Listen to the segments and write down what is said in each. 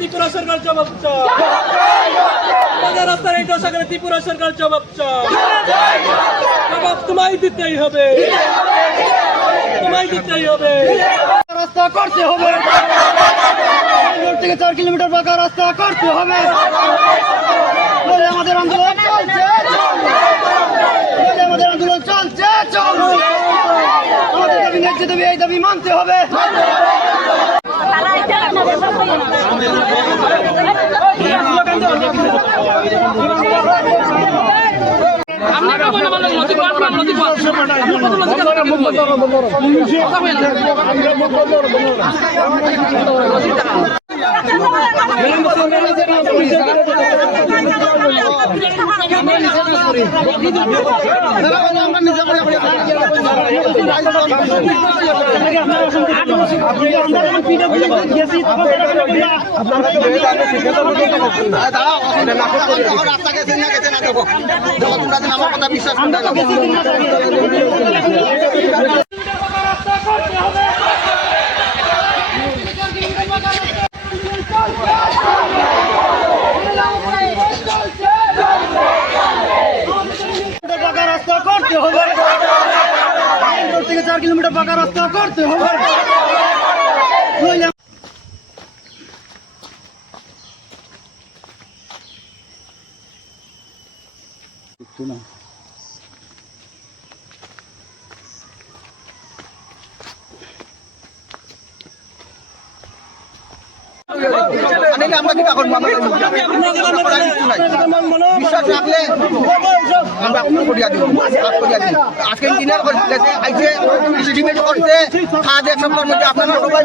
ত্রিপুরা সরকার জবাব চাও। আমাদের রাস্তার এই দশাকে ত্রিপুরা সরকার জবাব চাও। জবাব তোমায় দিতেই হবে, তোমায় দিতেই হবে। রাস্তা করতে হবে, থেকে 4 কিলোমিটার পাকা রাস্তা করতে হবে। আমাদের আন্দোলন চলছে, আমাদের আন্দোলন চলছে, আমাদের দাবি ন্যায্য দাবি, এই দাবি মানতে হবে। রাস্তা করতে হবে, 4 কিলোমিটার পাকা রাস্তা করতে হবে। আমরা কি করবো? বিশ্বাস রাখলে আমরা করিয়া দিব, আজকে ইঞ্জিনিয়ার করছে, এস্টিমেট করছে, খাদ এক সপ্তাহের মধ্যে আপনারা সবাই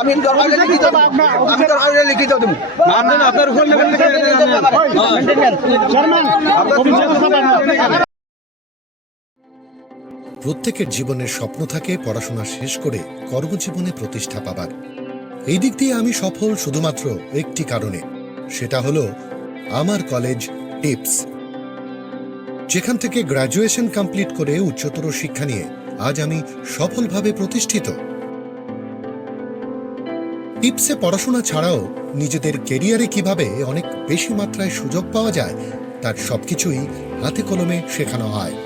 আমি দরকার লিখিত দেবো। আপনার উপর লেভেল প্রত্যেকের জীবনের স্বপ্ন থাকে পড়াশোনা শেষ করে কর্মজীবনে প্রতিষ্ঠা পাবার। এই দিক দিয়ে আমি সফল শুধুমাত্র একটি কারণে, সেটা হলো আমার কলেজ টিপস, যেখান থেকে গ্র্যাজুয়েশন কমপ্লিট করে উচ্চতর শিক্ষা নিয়ে আজ আমি সফলভাবে প্রতিষ্ঠিত। টিপসে পড়াশোনা ছাড়াও নিজেদের কেরিয়ারে কিভাবে অনেক বেশি মাত্রায় সুযোগ পাওয়া যায় তার সবকিছুই হাতে কলমে শেখানো হয়।